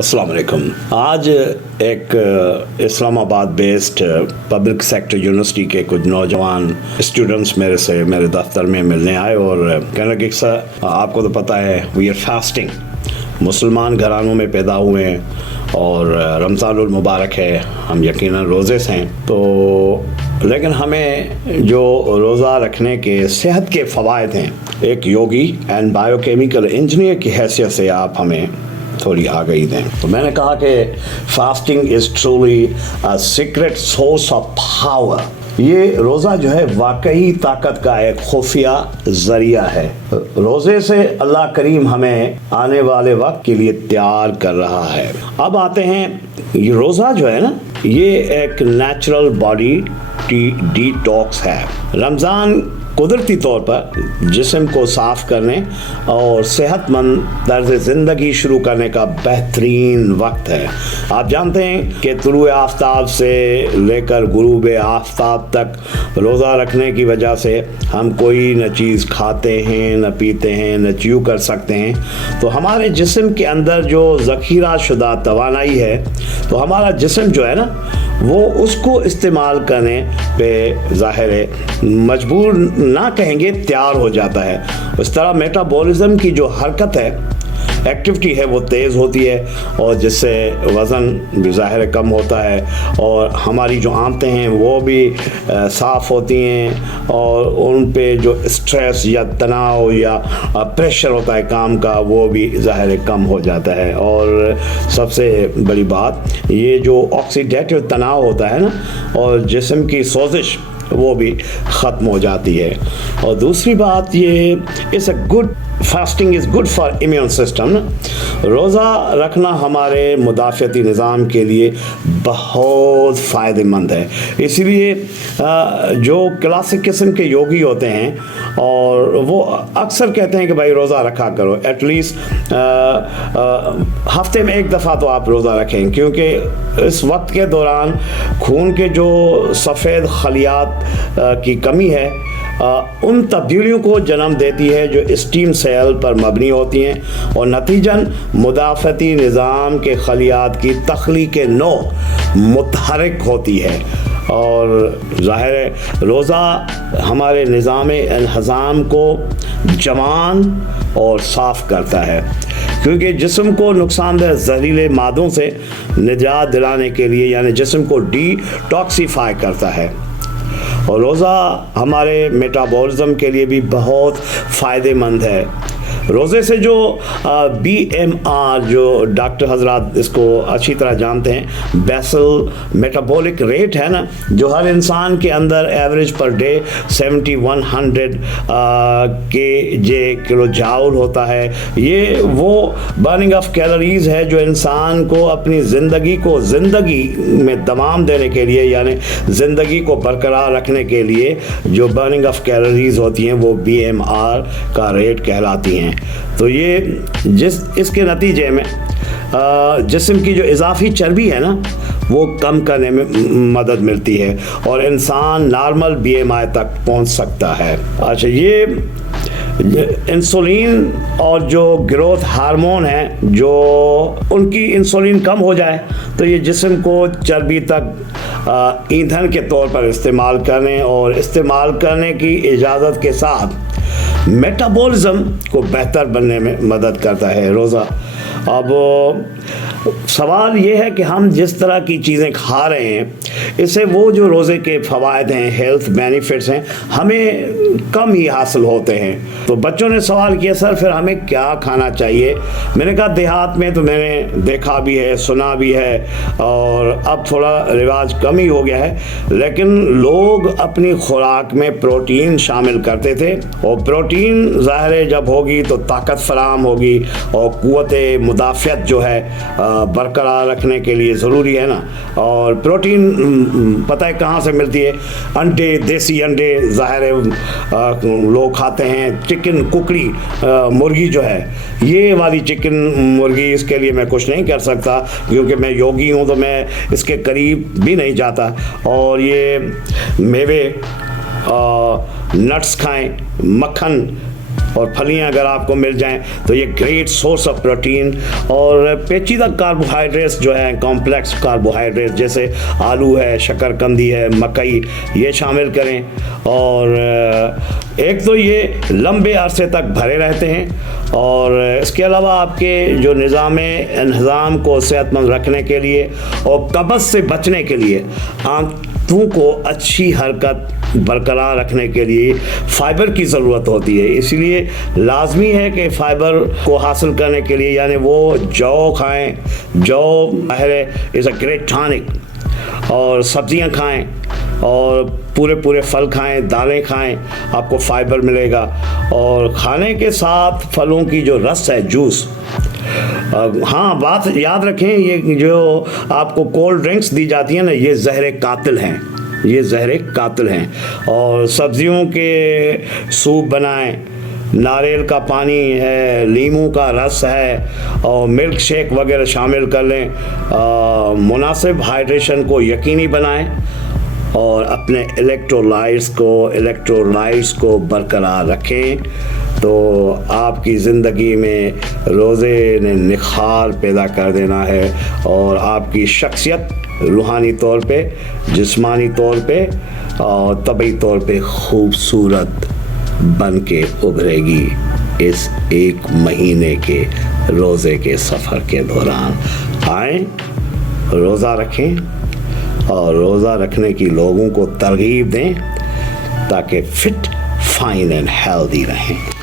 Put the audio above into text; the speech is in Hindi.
अस्सलाम वालेकुम। आज एक Islamabad based public sector university के कुछ नौजवान स्टूडेंट्स मेरे दफ्तर में मिलने आए और कहने लगे सर आपको तो पता है वी आर फास्टिंग, मुसलमान घरानों में पैदा हुए हैं और रमज़ानुल मुबारक है, हम यकीनन रोज़े से हैं, तो लेकिन हमें जो रोज़ा रखने के सेहत के फ़वाइद हैं, एक योगी एंड बायोकेमिकल इंजीनियर की हैसियत से आप हमें थोड़ी आगाही दें। तो मैंने कहा कि fasting is truly a secret source of power. ये रोज़ा जो है वाकई ताकत का एक खुफिया ज़रिया है। रोज़े से अल्लाह करीम हमें आने वाले वक्त के लिए तैयार कर रहा है। अब आते हैं, ये रोज़ा जो है ना, ये एक नेचुरल बॉडी डिटॉक्स है। रमज़ान कुदरती तौर पर जिस्म को साफ़ करने और सेहतमंद तर्ज़ ज़िंदगी शुरू करने का बेहतरीन वक्त है। आप जानते हैं कि तुलुए आफ्ताब से लेकर गुरूब आफ्ताब तक रोज़ा रखने की वजह से हम कोई न चीज़ खाते हैं, न पीते हैं, न च्यू कर सकते हैं। तो हमारे जिस्म के अंदर जो ज़ख़ीरा शुदा तवानाई है, तो हमारा जिस्म जो है ना, वो उसको इस्तेमाल करने पे ज़ाहिर है मजबूर ना कहेंगे, तैयार हो जाता है। इस तरह मेटाबॉलिज्म की जो हरकत है, एक्टिविटी है, वो तेज़ होती है और जिससे वज़न भी ज़ाहिर कम होता है और हमारी जो आंतें हैं वो भी साफ़ होती हैं और उन पे जो स्ट्रेस या तनाव या प्रेशर होता है काम का, वो भी ज़ाहिर कम हो जाता है। और सबसे बड़ी बात, ये जो ऑक्सीडेटिव तनाव होता है ना, और जिस्म की सोजिश वो भी ख़त्म हो जाती है। और दूसरी बात, ये is a good fasting is good for immune system ना। रोज़ा रखना हमारे मुदाफ़ती निज़ाम के लिए बहुत फ़ायदेमंद है। इसीलिए जो क्लासिक किस्म के योगी होते हैं और वो अक्सर कहते हैं कि भाई रोज़ा रखा करो, एटलीस्ट हफ्ते में एक दफ़ा तो आप रोज़ा रखें, क्योंकि इस वक्त के दौरान खून के जो सफ़ेद खलियात की कमी है उन तब्दीलियों को जन्म देती है जो स्टीम सेल पर मबनी होती हैं और नतीजन मुदाफ़ती निज़ाम के खलियात की तख्लीक़ नौ मुतहरिक होती है। और ज़ाहिर है रोज़ा हमारे निज़ाम इंहज़ाम को जवान और साफ़ करता है, क्योंकि जिस्म को नुकसानदेह जहरीले मादों से निजात दिलाने के लिए यानी जिस्म को डिटॉक्सिफाई करता है। और रोज़ा हमारे मेटाबॉलिज्म के लिए भी बहुत फ़ायदेमंद है। रोज़े से जो BMR, जो डॉक्टर हजरात इसको अच्छी तरह जानते हैं, बेसल मेटाबॉलिक रेट है ना, जो हर इंसान के अंदर average per day 7100 kilo joule होता है। ये वो बर्निंग ऑफ कैलोरीज है जो इंसान को अपनी ज़िंदगी को ज़िंदगी में दमाम देने के लिए, यानी ज़िंदगी को बरकरार रखने के लिए जो बर्निंग ऑफ कैलोरीज होती हैं वो BMR का रेट कहलाती हैं। तो ये इसके नतीजे में जिस्म की जो इजाफी चर्बी है ना, वो कम करने में मदद मिलती है और इंसान नॉर्मल BMI तक पहुंच सकता है। अच्छा, ये इंसुलिन और जो ग्रोथ हार्मोन है, जो उनकी इंसुलिन कम हो जाए तो ये जिस्म को चर्बी तक ईंधन के तौर पर इस्तेमाल करने और इस्तेमाल करने की इजाज़त के साथ मेटाबॉलिज्म को बेहतर बनने में मदद करता है रोज़ा। अब सवाल ये है कि हम जिस तरह की चीज़ें खा रहे हैं, इससे वो जो रोज़े के फ़वाइद हैं, हेल्थ बेनिफिट्स हैं, हमें कम ही हासिल होते हैं। तो बच्चों ने सवाल किया सर फिर हमें क्या खाना चाहिए। मैंने कहा देहात में तो मैंने देखा भी है, सुना भी है और अब थोड़ा रिवाज कम ही हो गया है, लेकिन लोग अपनी खुराक में प्रोटीन शामिल करते थे और प्रोटीन ज़ाहिर जब होगी तो ताकत फराहम होगी और क़ुव्वत मुदाफ़ियत जो है बरकरार रखने के लिए ज़रूरी है ना। और प्रोटीन पता है कहाँ से मिलती है? अंडे, देसी अंडे ज़ाहिर लोग खाते हैं। चिकन, कुकड़ी, मुर्गी जो है, ये वाली चिकन मुर्गी, इसके लिए मैं कुछ नहीं कर सकता क्योंकि मैं योगी हूँ, तो मैं इसके करीब भी नहीं जाता। और ये मेवे, नट्स खाएं, मक्खन, और फलियां अगर आपको मिल जाएं तो ये ग्रेट सोर्स ऑफ प्रोटीन। और पेचीदा कार्बोहाइड्रेट्स जो है, कॉम्प्लेक्स कार्बोहाइड्रेट्स जैसे आलू है, शकरकंदी है, मकई, ये शामिल करें। और एक तो ये लंबे अरसे तक भरे रहते हैं और इसके अलावा आपके जो निज़ाम को सेहतमंद रखने के लिए और कब्ज़ से बचने के लिए, आंतों को अच्छी हरकत बरकरार रखने के लिए फ़ाइबर की ज़रूरत होती है। इसलिए लाजमी है कि फ़ाइबर को हासिल करने के लिए यानी वो जौ खाएं। जौ इज़ अ ग्रेट टॉनिक। और सब्जियां खाएं और पूरे फल खाएं, दालें खाएं, आपको फ़ाइबर मिलेगा। और खाने के साथ फलों की जो रस है, जूस, हाँ बात याद रखें, ये जो आपको कोल्ड ड्रिंक्स दी जाती हैं ना, ये ज़हर कातिल हैं, ये ज़हर कातिल हैं। और सब्जियों के सूप बनाएं, नारियल का पानी है, नींबू का रस है और मिल्क शेक वगैरह शामिल कर लें। मुनासिब हाइड्रेशन को यकीनी बनाएं और अपने इलेक्ट्रोलाइट्स को बरकरार रखें। तो आपकी ज़िंदगी में रोज़े ने निखार पैदा कर देना है और आपकी शख्सियत रूहानी तौर पे, जिस्मानी तौर पे और तबी तौर पे खूबसूरत बन के उभरेगी इस एक महीने के रोज़े के सफ़र के दौरान। आएँ, रोज़ा रखें और रोज़ा रखने की लोगों को तरगीब दें ताकि फिट, फाइन एंड हेल्दी रहें।